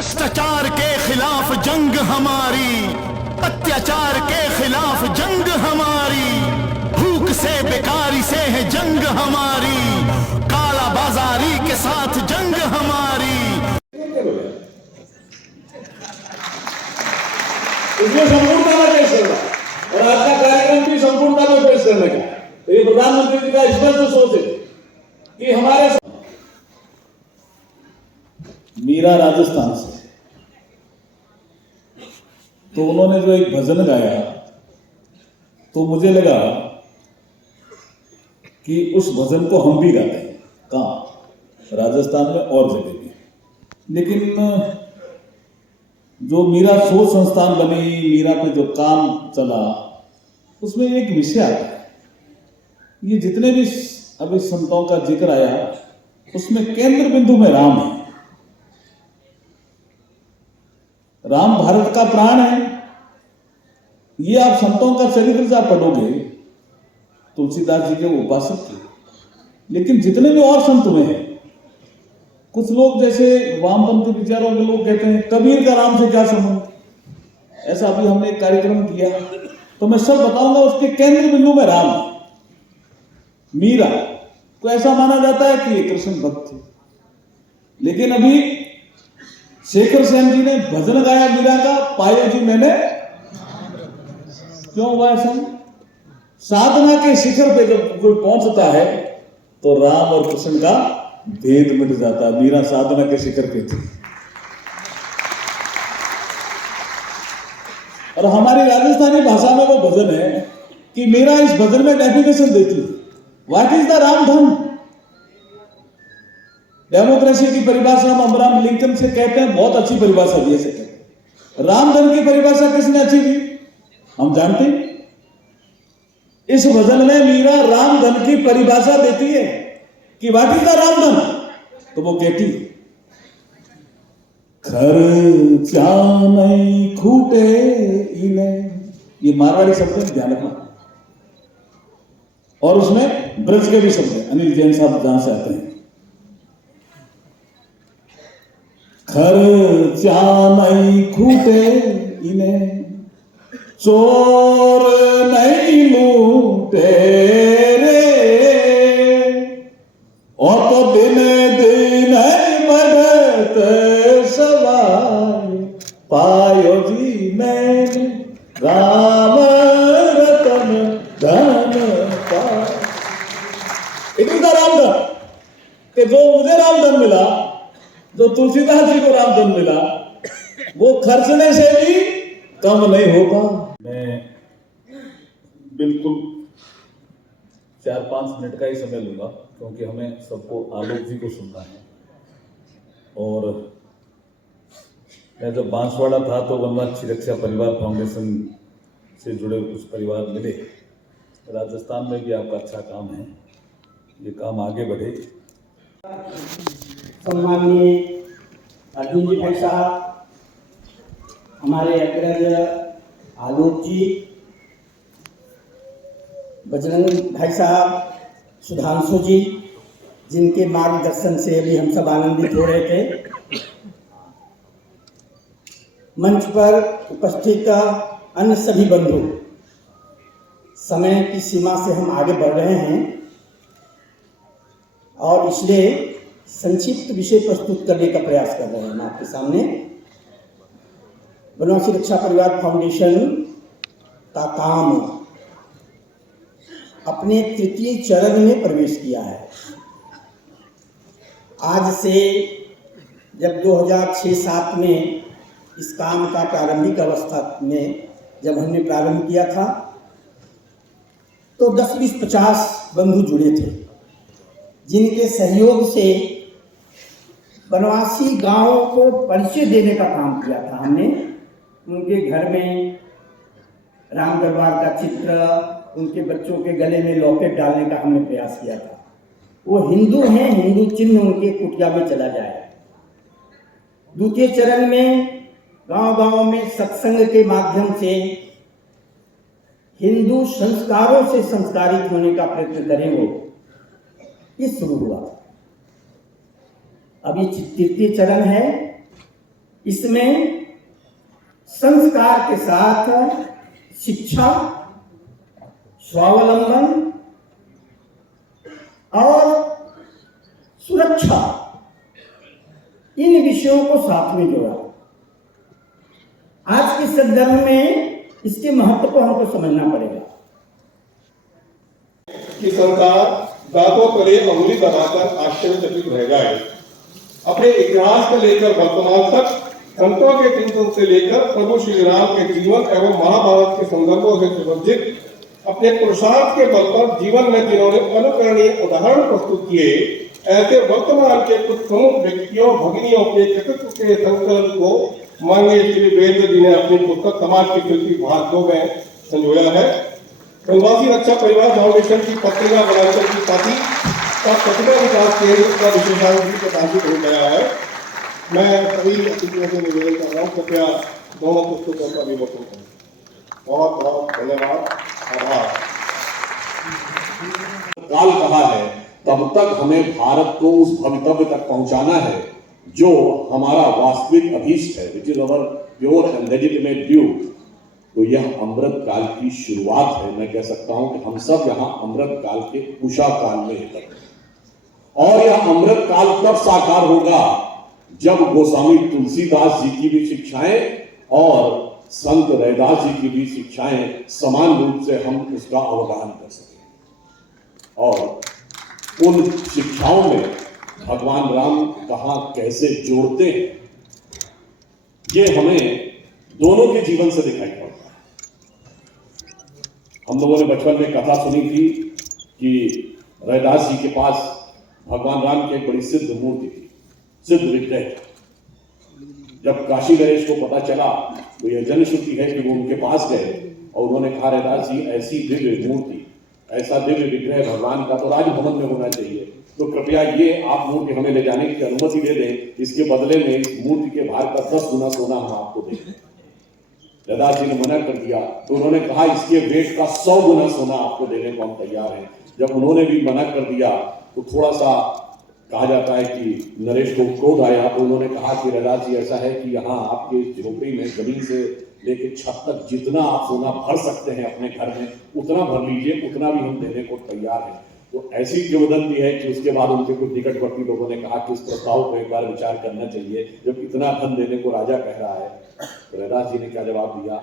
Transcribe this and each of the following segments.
भ्रष्टाचार के खिलाफ जंग हमारी, अत्याचार के खिलाफ जंग हमारी, भूख से बेकारी से है जंग हमारी, काला बाजारी के साथ जंग हमारी। इसमें संपूर्णता में पेश करना और आज का कार्यक्रम भी संपूर्णता में पेश करने का। तो ये प्रधानमंत्री जी का स्पष्ट सोच है कि हमारे मीरा राजस्थान से, तो उन्होंने जो एक भजन गाया तो मुझे लगा कि उस भजन को हम भी गाते हैं। कहाँ? राजस्थान में और जगह भी। लेकिन जो मीरा सोच संस्थान बनी, मीरा पे जो काम चला, उसमें एक विषय आता है। ये जितने भी अभी संतों का जिक्र आया उसमें केंद्र बिंदु में राम है। राम भारत का प्राण है। ये आप संतों का चरित्र जब पढ़ोगे, तुलसीदास जी के उपासक थे, लेकिन जितने भी और संत हुए हैं, कुछ लोग जैसे वामपंथी विचारों के लोग कहते हैं कबीर का राम से क्या संबंध, ऐसा अभी हमने एक कार्यक्रम किया तो मैं सब बताऊंगा। उसके केंद्र बिंदु में राम है। मीरा को ऐसा माना जाता है कि ये कृष्ण भक्त थे, लेकिन अभी शेखर सेन जी ने भजन गाया मीरा का, पायो जी मैंने। क्यों हुआ ऐसा? साधना के शिखर पे जब कोई पहुंचता है तो राम और कृष्ण का भेद मिट जाता है। मीरा साधना के शिखर पे थी। और हमारी राजस्थानी भाषा में वो भजन है कि मीरा इस भजन में डेफिनेशन देती है, व्हाट इज द राम धर्म। डेमोक्रेसी की परिभाषा हम अब्राहम लिंकन से कहते हैं, बहुत अच्छी परिभाषा दी है। राम धर्म की परिभाषा किसने अच्छी दी हम जानते हैं। इस भजन में मीरा राम धन की परिभाषा देती है कि व्हाट इज द राम धन। तो वो कहती है, खर्चा नहीं खूटे इन्हें, ये मारवाड़ी शब्द है, ध्यान रखना। और उसमें ब्रज के भी शब्द है, अनिल जैन साहब जहां से आते हैं। खर्चा नहीं खूटे इन्हें, चोर नहीं लूटे रे, और तो दिन दिन बढ़त सवार, पायो जी मैंने राम रतन धन पायो। इट इज द रामधन कि जो मुझे रामधन मिला, जो तुलसीदास जी को रामधन मिला, वो खर्चने से भी कम नहीं होगा। मैं बिल्कुल 4-5 मिनट का ही समय लूंगा, क्योंकि हमें सबको आलोक जी को सुनना है। और मैं जब बांसवाड़ा था तो वनवासी रक्षा परिवार फाउंडेशन से जुड़े कुछ परिवार मिले। राजस्थान में भी आपका अच्छा काम है, ये काम आगे बढ़े। सम्माननीय अर्जुन जी भाई साहब, हमारे अग्रज आलोक जी, बजरंग भाई साहब, सुधांशु जी, जिनके मार्गदर्शन से अभी हम सब आनंदित हो रहे थे। मंच पर उपस्थित अन्य सभी बंधु, समय की सीमा से हम आगे बढ़ रहे हैं और इसलिए संक्षिप्त विषय प्रस्तुत करने का प्रयास कर रहे हैं आपके सामने। वनवासी रक्षा परिवार फाउंडेशन का काम अपने तृतीय चरण में प्रवेश किया है। आज से जब 2006-07 में इस काम का प्रारंभिक अवस्था में जब हमने प्रारंभ किया था तो 10-20-50 बंधु जुड़े थे, जिनके सहयोग से वनवासी गांवों को परिचय देने का काम किया था हमने। उनके घर में राम दरबार का चित्र, उनके बच्चों के गले में लॉकेट डालने का हमने प्रयास किया था। वो हिंदू हैं, हिंदू चिन्ह उनके कुटिया में चला जाए। द्वितीय चरण में गांव-गांव में सत्संग के माध्यम से हिंदू संस्कारों से संस्कारित होने का प्रयत्न करेंगे, ये शुरू हुआ। अभी तृतीय चरण है। इसमें संस्कार के साथ शिक्षा, स्वावलंबन और सुरक्षा, इन विषयों को साथ में जोड़ा। आज के संदर्भ में इसके महत्व को हमको समझना पड़ेगा कि सरकार दांतों तले अंगुली दबाकर आश्चर्यचकित रह जाए। अपने इतिहास को लेकर वर्तमान तक संतों के चिंतन से लेकर प्रभु श्री राम के जीवन एवं महाभारत के संदर्भों से सुसज्जित अपने पुरुषार्थ के बल पर जीवन में जिन्होंने अनुकरणीय उदाहरण प्रस्तुत किए, ऐसे वर्तमान के कुछ प्रमुख व्यक्तियों भगिनियों के कृतित्व के संकलन को माननीय श्री वीरेंद्र जी ने अपनी पुस्तक समाज की शिल्पी भाग 2 में संजोया है। वनवासी रक्षा परिवार फाउंडेशन की पत्रिका बनाकर की साथी का प्रतिभा विकास केंद्र का विशेषाधिकारी प्रकाशित हो गया है। मैं सभी अतिथियों से निवेदन कर रहा हूँ, कृपया दोनों पुस्तकों का विमोचन करें। बहुत बहुत धन्यवाद, आभार। काल कहा है तब तक हमें भारत को उस भवितव्य तक पहुंचाना है जो हमारा वास्तविक अभीष्ट है, which is our pure and legitimate due. तो यह अमृत काल की शुरुआत है। मैं कह सकता हूं कि हम सब यहाँ अमृत काल के उषा काल में हैं और यह अमृत काल तब साकार होगा जब गोस्वामी तुलसीदास जी की भी शिक्षाएं और संत रैदास जी की भी शिक्षाएं समान रूप से हम उसका अवगाहन कर सकें और उन शिक्षाओं में भगवान राम कहाँ कैसे जोड़ते हैं, ये हमें दोनों के जीवन से दिखाई पड़ता है। हम लोगों ने बचपन में कथा सुनी थी कि रैदास जी के पास भगवान राम की एक बड़ी सिद्ध मूर्ति थी, सिद्ध विग्रह। जब काशी नरेश को पता चला तो यह जनश्रुति है कि वो उनके पास गए और उन्होंने कहा, रैदास जी ऐसी दिव्य मूर्ति, ऐसा दिव्य विग्रह भगवान का तो राजभवन में होना चाहिए, तो कृपया ये आप मूर्ति हमें ले जाने की अनुमति दे दें, इसके बदले में इस मूर्ति के भार का 10 गुना सोना हम आपको देंगे। रैदास जी ने मना कर दिया तो उन्होंने कहा, इसके वेट का 100 गुना सोना आपको देने को हम तैयार हैं। जब उन्होंने भी मना कर दिया तो थोड़ा सा कहा जाता है कि नरेश को क्रोध आया, तो उन्होंने कहा कि रैदास जी ऐसा है कि यहाँ आपके झोपड़ी में जमीन से लेके छत तक जितना आप सोना भर सकते हैं अपने घर में उतना भर लीजिए, उतना भी हम देने को तैयार हैं। तो ऐसी किंवदंती है कि उसके बाद उनके कुछ निकटवर्ती लोगों ने कहा कि इस प्रस्ताव को एक बार विचार करना चाहिए, जब इतना धन देने को राजा कह रहा है। तो रैदास जी ने क्या जवाब दिया,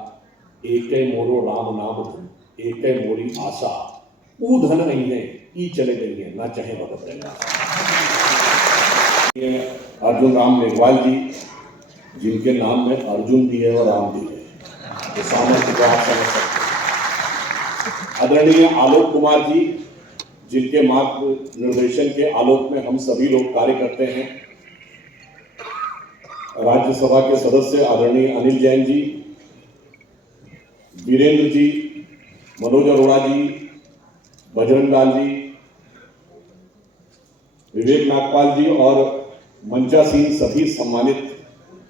एकै मोरो राम नाम धन, एकै मोरी आशा, ऊ धन नहीं है, ई चले गई है, ना चाहे बदल देगा। अर्जुन राम मेघवाल जी, जिनके नाम में अर्जुन भी है और राम भी है, तो सामर्थ्य को आप समझ सकते हैं। आदरणीय आलोक कुमार जी, जिनके मार्ग निर्देशन के आलोक में हम सभी लोग कार्य करते हैं। राज्यसभा के सदस्य आदरणीय अनिल जैन जी, वीरेंद्र जी, मनोज अरोड़ा जी, बजरंग लाल जी, विवेक नागपाल जी और मंचासीन सभी सम्मानित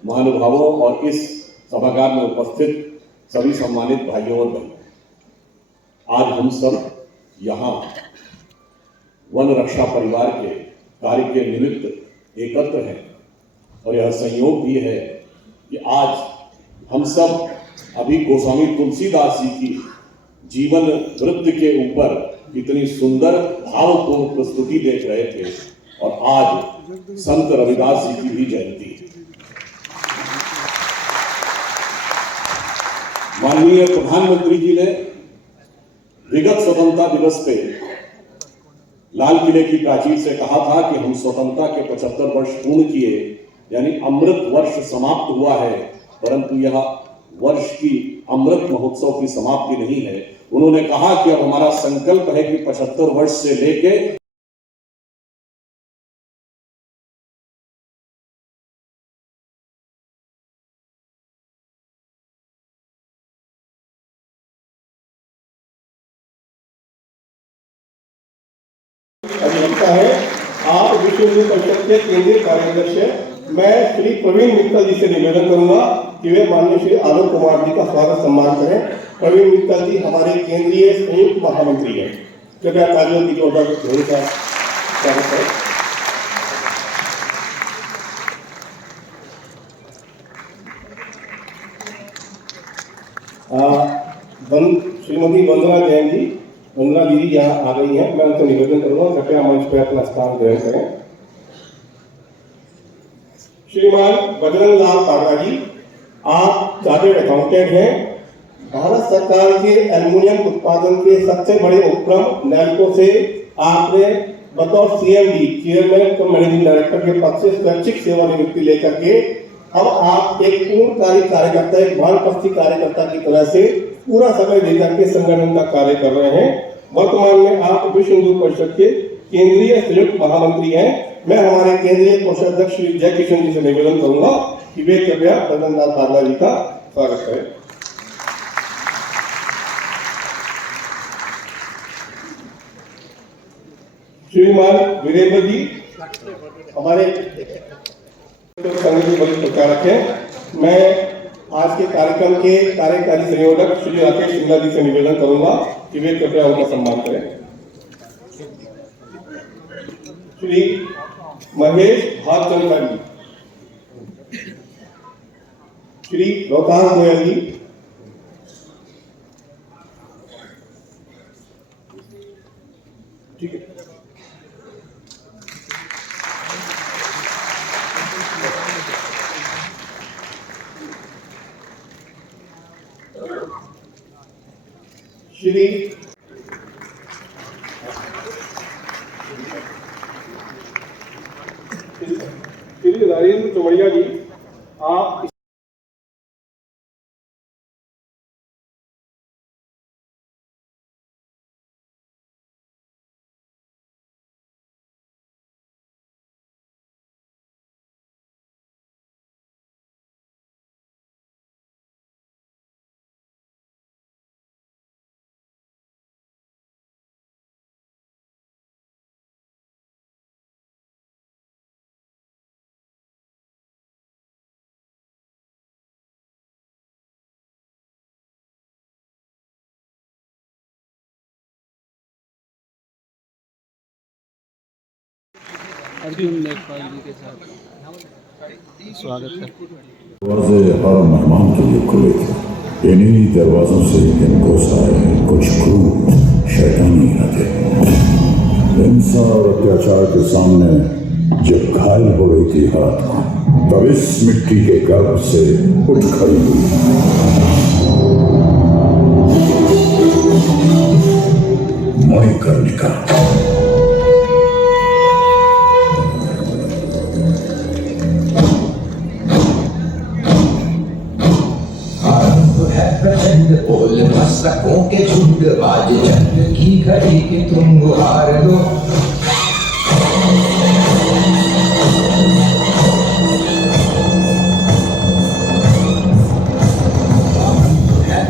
महानुभावों और इस सभागार में उपस्थित सभी सम्मानित भाइयों और बहनों, आज हम सब यहाँ वन रक्षा परिवार के कार्य के निमित्त एकत्र हैं और यह संयोग भी है कि आज हम सब अभी गोस्वामी तुलसीदास जी की जीवन वृत्त के ऊपर इतनी सुंदर भावपूर्ण प्रस्तुति देख रहे थे और आज संत रविदास जी की भी जयंती है। माननीय प्रधानमंत्री जी ने विगत स्वतंत्रता दिवस पे लाल किले की प्राचीर से कहा था कि हम स्वतंत्रता के 75 वर्ष पूर्ण किए, यानी अमृत वर्ष समाप्त हुआ है, परंतु यह वर्ष की अमृत महोत्सव की समाप्ति नहीं है। उन्होंने कहा कि अब हमारा संकल्प है कि 75 वर्ष से लेके अभियंता है, आप विश्व हिंदू परिषद के केंद्रीय कार्याध्यक्ष। मैं श्री प्रवीण मित्तल जी से निवेदन करूंगा कि वे माननीय श्री आलोक कुमार जी का स्वागत सम्मान करें। प्रवीण मित्तल जी हमारे केंद्रीय संयुक्त महामंत्री हैं। कृपया तालियों की जोरदार ध्वनि का स्वागत करें। श्रीमती वंदना जैन जी, वंदना दीदी यहाँ आ गई हैं, मैं उनसे निवेदन करूंगा कृपया मंच पर अपना स्थान ग्रहण करें। श्रीमान बजरंग लाल काका जी, आप चार्टर्ड अकाउंटेंट हैं। भारत सरकार के एल्युमिनियम उत्पादन के सबसे बड़े उपक्रम नैल्को से आपने बतौर CMD chairman cum managing director के पद से स्वैच्छिक सेवानिवृत्ति लेकर के अब आप एक पूर्णकालिक कार्यकर्ता, एक वानप्रस्थी कार्यकर्ता की तरह से पूरा समय देकर के संगठन का कार्य कर रहे हैं। वर्तमान में आप विश्व हिंदू परिषद के केंद्रीय संयुक्त महामंत्री हैं। मैं हमारे केंद्रीय कोषाध्यक्ष श्री जय किशन जी से निवेदन करूंगा कि वे कृपया बजरंग लाल काका जी का स्वागत करें। श्रीमान वीरेंद्र जी हमारे संघ के वरिष्ठ प्रचारक हैं। मैं आज के कार्यक्रम के कार्यकारी संयोजक श्री राकेश सिंगला जी से निवेदन करूंगा कि वे कृपया उनका सम्मान करें। श्री महेश भागचंद्र जी, श्री रोहतास गोयल जी, ठीक है। श्री राजेंद्र चौड़िया जी, आप अर्जुन लेखपाल जी के साथ स्वागत है। दरवाजे हर मेहमान के लिए खुले थे। इन्हीं दरवाजों से इन घुस आए कुछ क्रूर शैतानी थे। हिंसा और अत्याचार के सामने जब घायल हो गई थी हाथ, तब इस मिट्टी के गर्भ से उठ खड़ी हुई मणिकर्णिका। बोल मस्तकों के झुंड, बाज जंग की घड़ी कि तुम गुहार दो।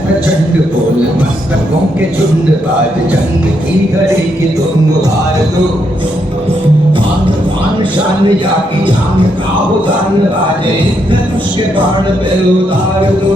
प्रचंड बोल मस्तकों के झुंड, बाज जंग की घड़ी कि तुम गुहार दो। मान शान या की जान का उदान, राजे धनुष के बाण पे उतार दो।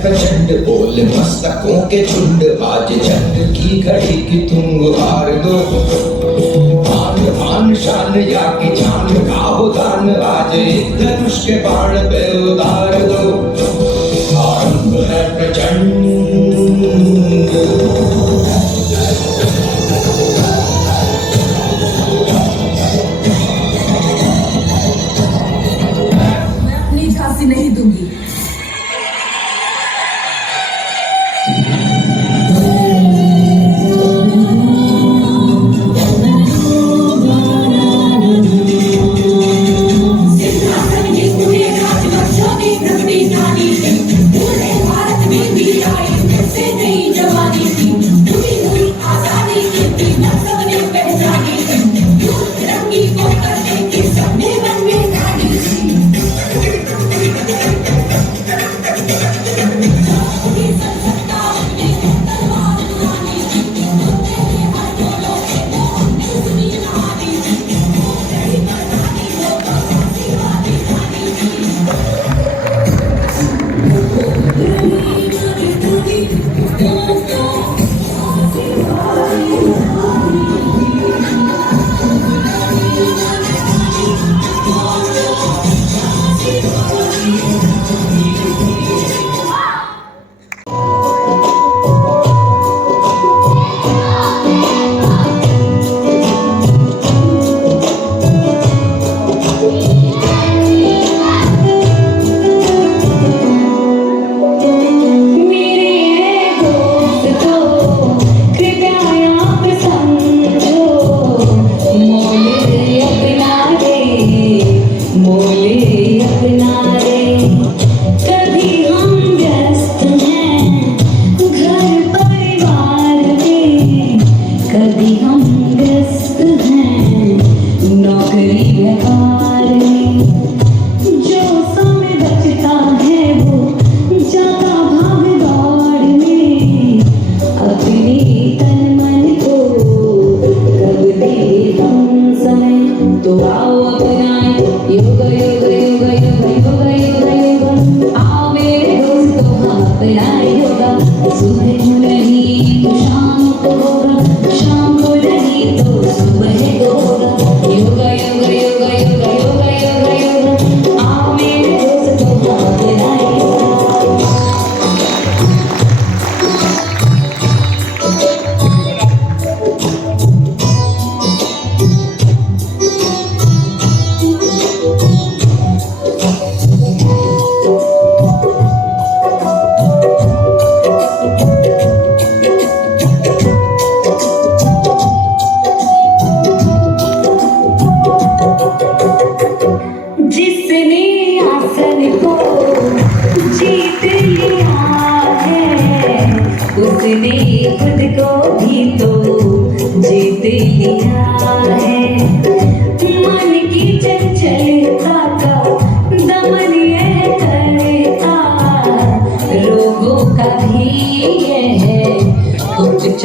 प्रचंड बोल मस्तकों के झुंड, बाज जंग की घड़ी कि तुम गुहार दो। मान शान या की जान का उदान, राजे धनुष के बाण पे उतार दो। आरंभ है प्रचंड। मैं अपनी झांसी नहीं दूंगी।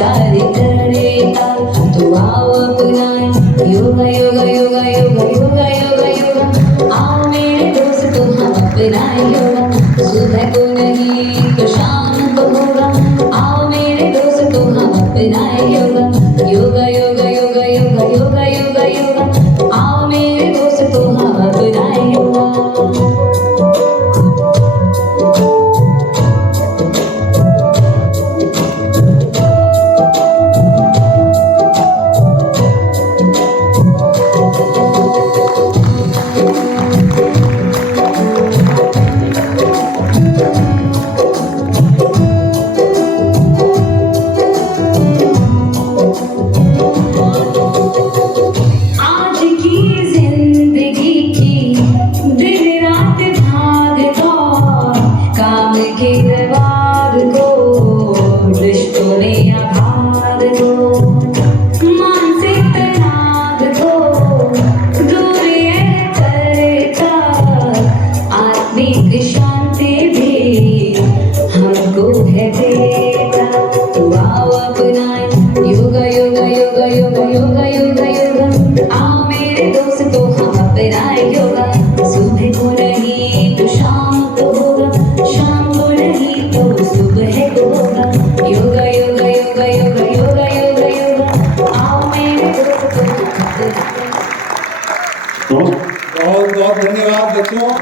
विचार करेगा तो आओ अपनाए योगा योगा योगा योगा योगा योगा योगा आओ मेरे दोस्तों हम अपनाए योगा सुबह को नहीं तो शाम को होगा आओ मेरे दोस्तों हम अपनाए योगा योगा योगा योगा योगा योगा योगा योगा आओ मेरे दोस्तों हम अपनाए योगा।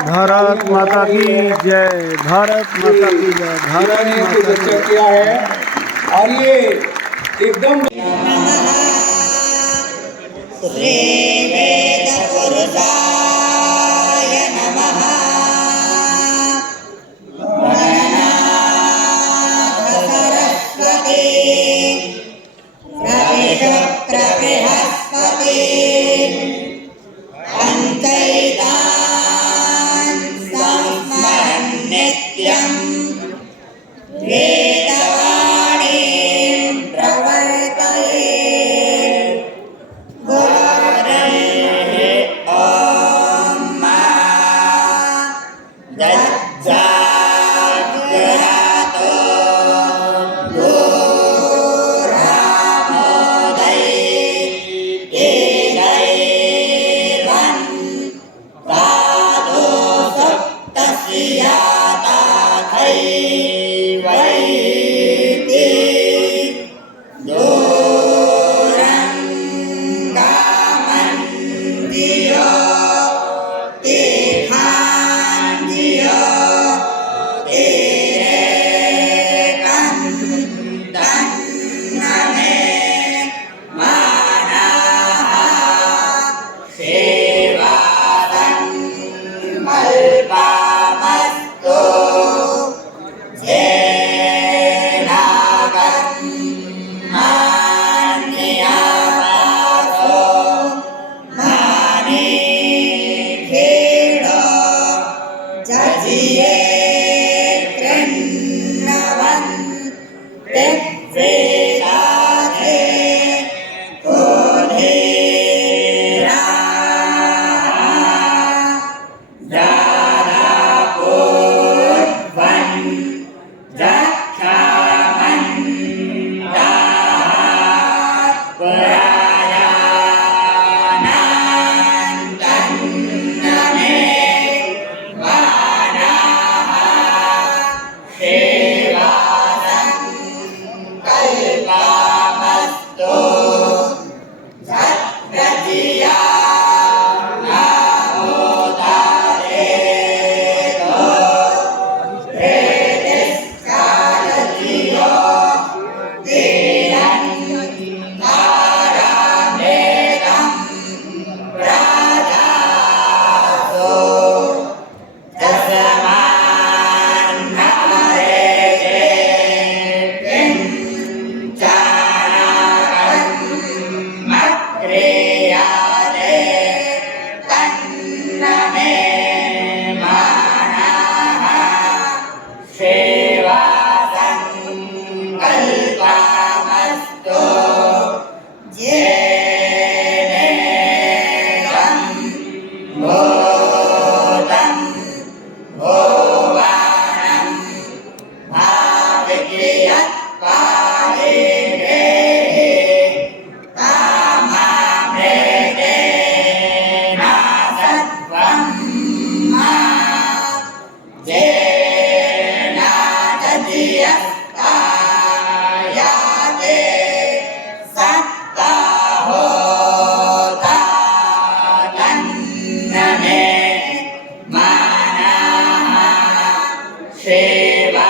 भारत माता की जय, भारत माता की जय, भारत माता की जय। किया है और ये एकदम पाले सेवासङ्कल्पमस्तु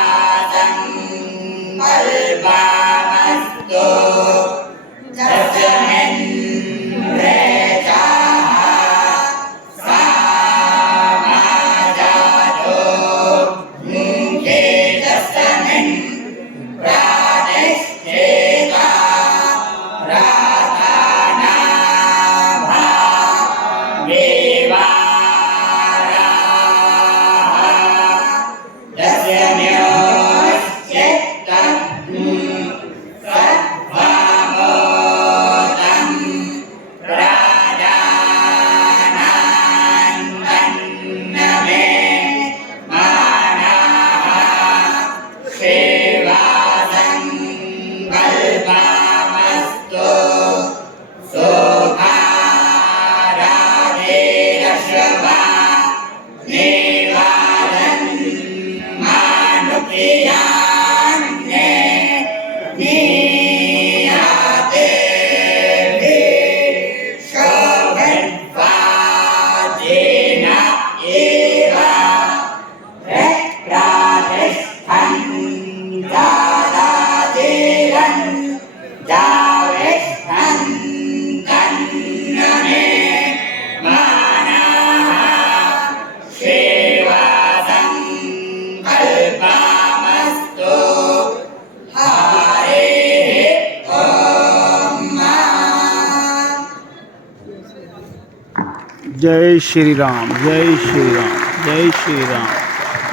जय श्री राम, जय श्री राम, जय श्री राम,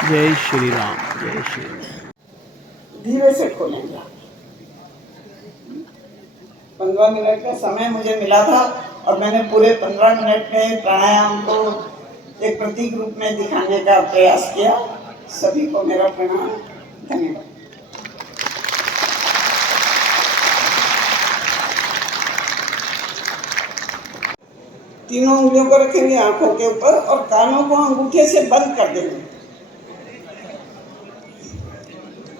जय श्री राम, जय श्री राम। धीरे से खोलेंगे। 15 मिनट का समय मुझे मिला था और मैंने पूरे 15 मिनट में प्राणायाम को एक प्रतीक रूप में दिखाने का प्रयास किया। सभी को मेरा प्रणाम, धन्यवाद। तीनों उंगलियों को रखेंगे आंखों के ऊपर और कानों को अंगूठे से बंद कर देंगे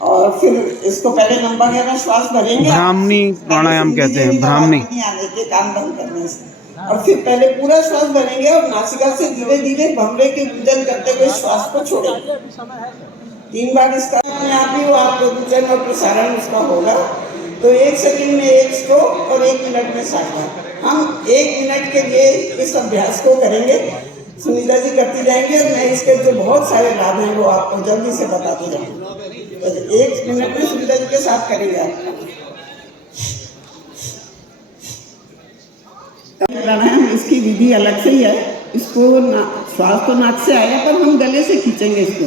और फिर इसको पहले लंबा गहरा श्वास भरेंगे। ब्राह्मणी प्राणायाम कहते हैं, ब्राह्मणी। आने के कान बंद करने से और फिर पहले पूरा श्वास भरेंगे और नासिका से धीरे धीरे भंवरे की गुंजन करते हुए श्वास को छोड़ेंगे। 3 बार इसका अपने आप ही वो आपको गुंजन और प्रसारण उसका होगा। तो 1 सेकंड में 1 स्ट्रोक और 1 मिनट में 60 बार। हम 1 मिनट के लिए इस अभ्यास को करेंगे। सुनीता जी करती जाएंगे और मैं इसके जो बहुत सारे लाभ हैं वो आपको जल्दी से बताते जाऊंगी। तो 1 मिनट में सुनीता जी के साथ करेंगे आप। प्राणायाम इसकी विधि अलग से ही है। इसको श्वास तो नाक से आएगा पर हम गले से खींचेंगे इसको।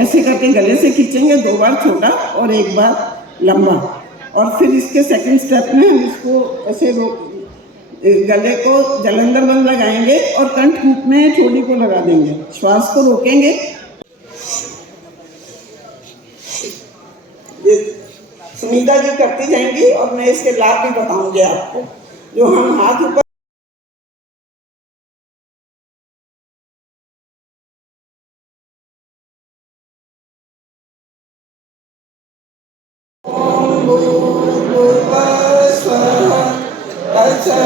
ऐसे करके गले से खींचेंगे 2 बार छोटा और 1 बार लंबा। और फिर इसके सेकंड स्टेप में हम इसको ऐसे गले को जलंधर बंद लगाएंगे और कंठकूप में ठोड़ी को लगा देंगे। श्वास को रोकेंगे। ये सुनीता जी करती जाएंगी और मैं इसके लाभ भी बताऊंगी आपको। जो हम हाथ ऊपर अच्छा